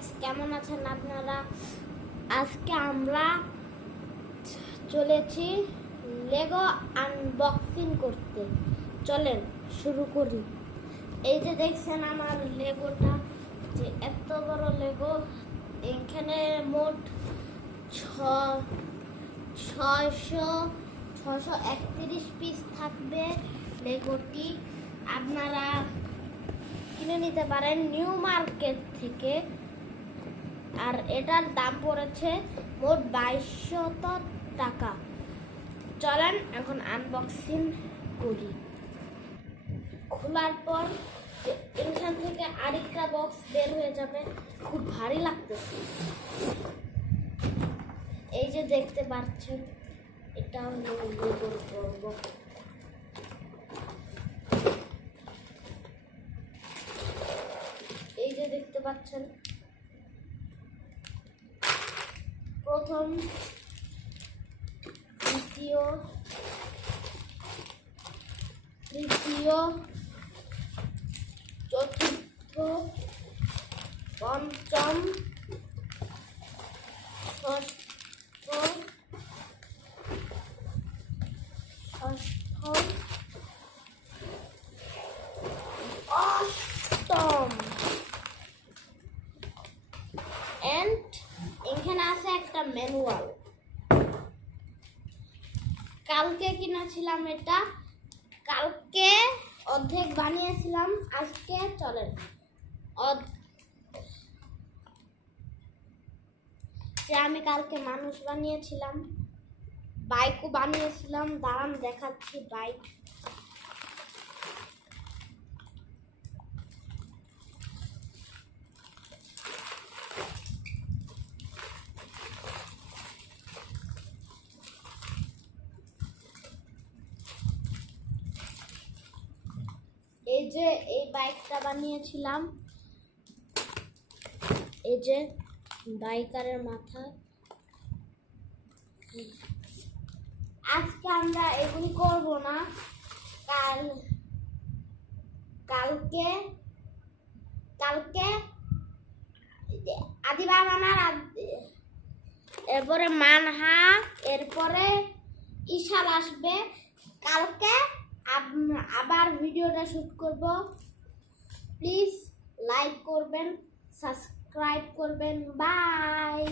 Guys, কেমন আছেন আপনারা? আজকে আমরা চলেছি লেগো আনবক্সিং করতে। চলেন শুরু করি। এই যে দেখছেন আমার লেগোটা, যে এত বড় লেগো। এখানে মোট 631 পিস থাকবে লেগোটি। আপনারা কিনে নিতে পারেন নিউ মার্কেট থেকে। আর এটার দাম পড়েছে মোট 2200 টাকা। চলেন এখন আনবক্সিং করি। খোলার পর এখান থেকে আরেকটা বক্স বের হয়ে যাবে, খুব ভারী লাগতেছে। এই যে দেখতে পাচ্ছেন, এটা হলো লেগোর বক্স। এই যে দেখতে পাচ্ছেন, প্রথম, দ্বিতীয়, তৃতীয়, চতুর্থ, পঞ্চম, ষষ্ঠ, অষ্টম। এন্ড এখানে আছে একটা ম্যানুয়াল। কালকে কিনেছিলাম এটা, কালকে অর্ধেক বানিয়েছিলাম। আজকে চলেন যে আমি কালকে মানুষ বানিয়েছিলাম, বাইকও বানিয়েছিলাম। দাঁড়ান দেখাচ্ছি বাইক। এই যে এই বাইকটা বানিয়েছিলাম, এই যে বাইকারের মাথা। আজকে আমরা এগুলি করব না, কালকে আদিবা বানার, এরপরে মানহা, এরপরে ঈশান আসবে। কালকে আবার ভিডিওটা শুট করব। প্লিজ লাইক করবেন, সাবস্ক্রাইব করবেন। বাই।